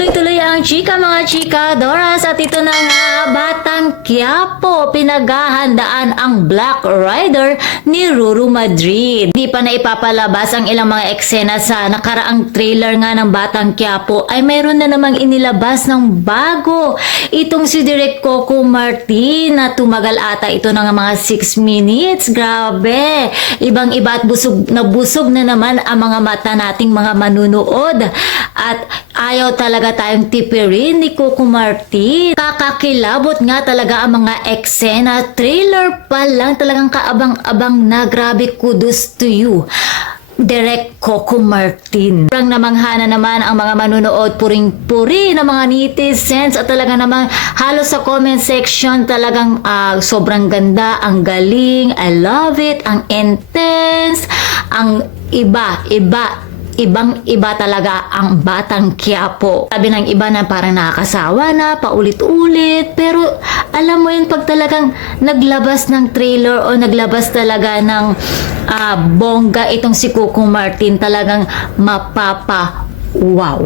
tuloy-tuloy ang chika mga chika Doras at ito na nga Batang Quiapo pinaghahandaan ang Black Rider ni Ruru Madrid. Di pa na ipapalabas ang ilang mga eksena sa nakaraang trailer nga ng Batang Quiapo ay mayroon na namang inilabas ng bago. Itong si Direk Coco Martin na tumagal ata ito ng mga 6 minutes. Grabe! Ibang-iba at busog na naman ang mga mata nating mga manunood. At ayaw talaga tayong tipirin ni Coco Martin. Kakakilabot nga talaga ang mga eksena. Trailer pa lang talagang kaabang-abang na. Grabe, kudos to you, Direk Coco Martin. Parang namanghana naman ang mga manunood, puring-puri ng mga netizens at talaga namang halos sa comment section talagang sobrang ganda, ang galing, I love it, ang intense, ang ibang-iba talaga ang Batang Quiapo. Sabi ng iba na parang nakakasawa na, paulit-ulit. Pero alam mo yun, pag talagang naglabas ng trailer o naglabas talaga ng bongga itong si Coco Martin, talagang wow,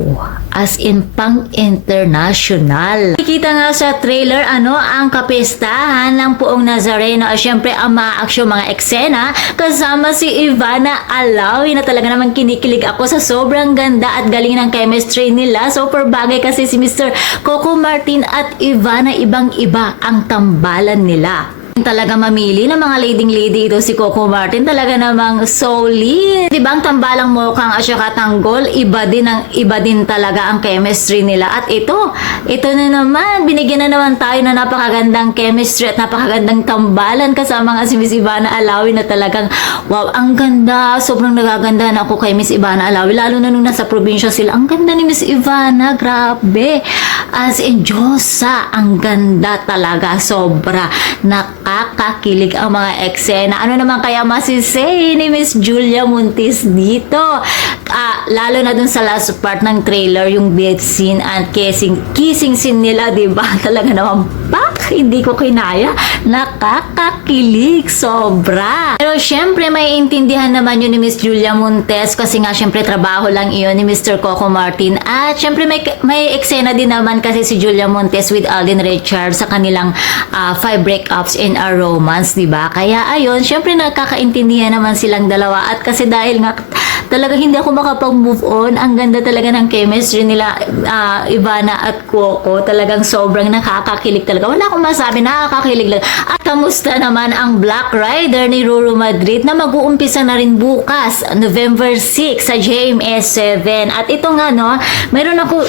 as in pang international. Nakikita nga sa trailer ang kapistahan ng Puong Nazareno at syempre ang mga mga eksena kasama si Ivana Alawi na talaga naman kinikilig ako sa sobrang ganda at galing ng chemistry nila. Super bagay kasi si Mr. Coco Martin at Ivana, ibang-iba ang tambalan nila. Talaga mamili ng mga lady ito si Coco Martin, talaga namang solid. Diba ang tambalang mukhang asya tanggol, iba din talaga ang chemistry nila. At ito na naman, binigyan na naman tayo na napakagandang chemistry at napakagandang tambalan kasama nga si Miss Ivana Alawi na talagang wow, ang ganda. Sobrang nagaganda na ako kay Miss Ivana Alawi, lalo na nung nasa probinsya sila. Ang ganda ni Miss Ivana, grabe. As in, Diyosa, ang ganda talaga, sobra. Nakakakilig ang mga eksena. Ano naman kaya masisay ni Miss Julia Montes dito? Lalo na dun sa last part ng trailer, yung bed scene and kissing scene nila, diba? Talaga naman, hindi ko kinaya. Nakakakilig, sobra. Pero syempre, may intindihan naman yun ni Miss Julia Montes kasi nga syempre trabaho lang iyon ni Mr. Coco Martin. At syempre may eksena din naman kasi si Julia Montes with Alden Richards sa kanilang 5 breakups in a romance, diba? Kaya ayun, syempre nakakaintindihan naman silang dalawa. At kasi dahil nga talaga hindi ako makapag-move on, ang ganda talaga ng chemistry nila Ivana at Coco, talagang sobrang nakakakilig talaga. Wala akong masabi, nakakakilig lang. At kamusta naman ang Black Rider ni Ruru Madrid na mag-uumpisa na rin bukas, November 6 sa GMA 7. At ito nga mayroon ako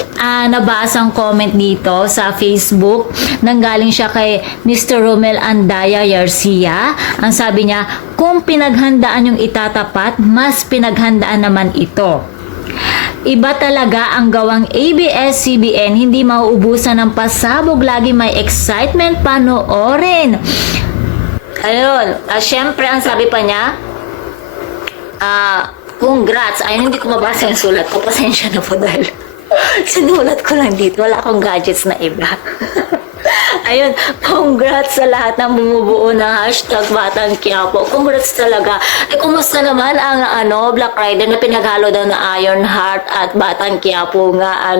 nabasang comment dito sa Facebook, nanggaling siya kay Mr. Romel Andaya Garcia. Ang sabi niya, kung pinaghandaan yung itatapat, mas pinaghandaan naman ito. Iba talaga ang gawang ABS-CBN, hindi mauubusan ng pasabog, lagi may excitement panoorin. Ayun, syempre ang sabi pa niya, congrats. Ayun, hindi ko mabasa yung sulat ko, pasensya na po dahil sinulat ko lang dito, wala akong gadgets na iba. Ayun, congrats sa lahat ng bumubuo ng hashtag Batang Quiapo. Congrats talaga. Kumusta naman ang Black Rider na pinaghalo daw na Iron Heart at Batang Quiapo nga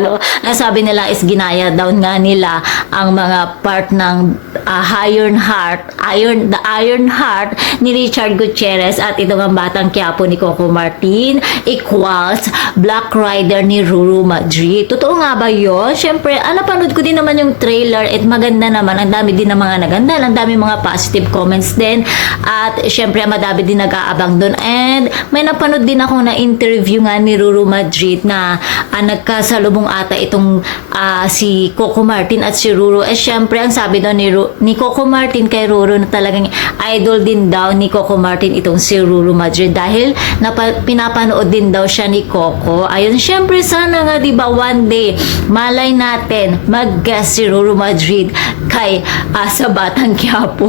nasabi nila is ginaya daw nga nila ang mga part ng the Iron Heart ni Richard Gutierrez at ito ang Batang Quiapo ni Coco Martin equals Black Rider ni Ruru Madrid. Totoo nga ba yun? Siyempre, napanood ko din naman yung trailer at maganda naman, ang dami din ng mga naganda, ang dami mga positive comments din at syempre madami din nag-aabang doon. And may napanood din ako na interview nga ni Ruru Madrid na nagkasalubong ata itong si Coco Martin at si Ruru. Syempre ang sabi daw ni Coco Martin kay Ruru na talagang idol din daw ni Coco Martin itong si Ruru Madrid dahil pinapanood din daw siya ni Coco. Ayun, syempre sana nga diba one day malay natin mag-guest si Ruru Madrid kay sa Batang Quiapo.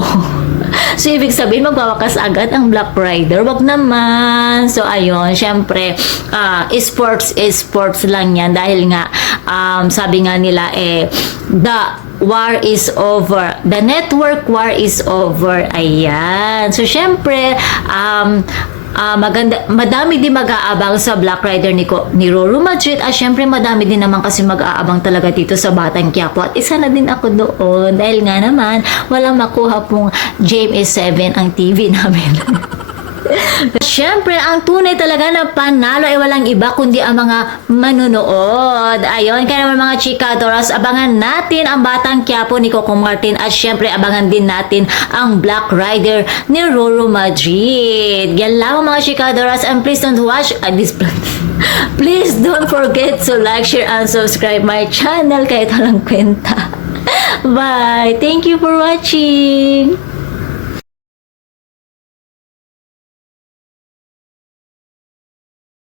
So, ibig sabihin, magwawakas agad ang Black Rider? Wag naman. So, ayun, syempre, sports lang yan dahil nga, sabi nga nila, the war is over. The network war is over. Ayan. So, syempre, madami din mag-aabang sa Black Rider ni Roro Madrid at syempre madami din naman kasi mag-aabang talaga dito sa Batang Quiapo at isa na din ako doon dahil nga naman walang makuha pong GMA7 ang TV namin. Siyempre, ang tunay talaga na panalo ay walang iba kundi ang mga manunood. Ayon, kaya naman mga chikadoras, abangan natin ang Batang Quiapo ni Coco Martin at siyempre abangan din natin ang Black Rider ni Roro Madrid. Yan lang mga chikadoras, and please don't watch this please don't forget to like, share, and subscribe my channel kahit walang kwenta. Bye! Thank you for watching!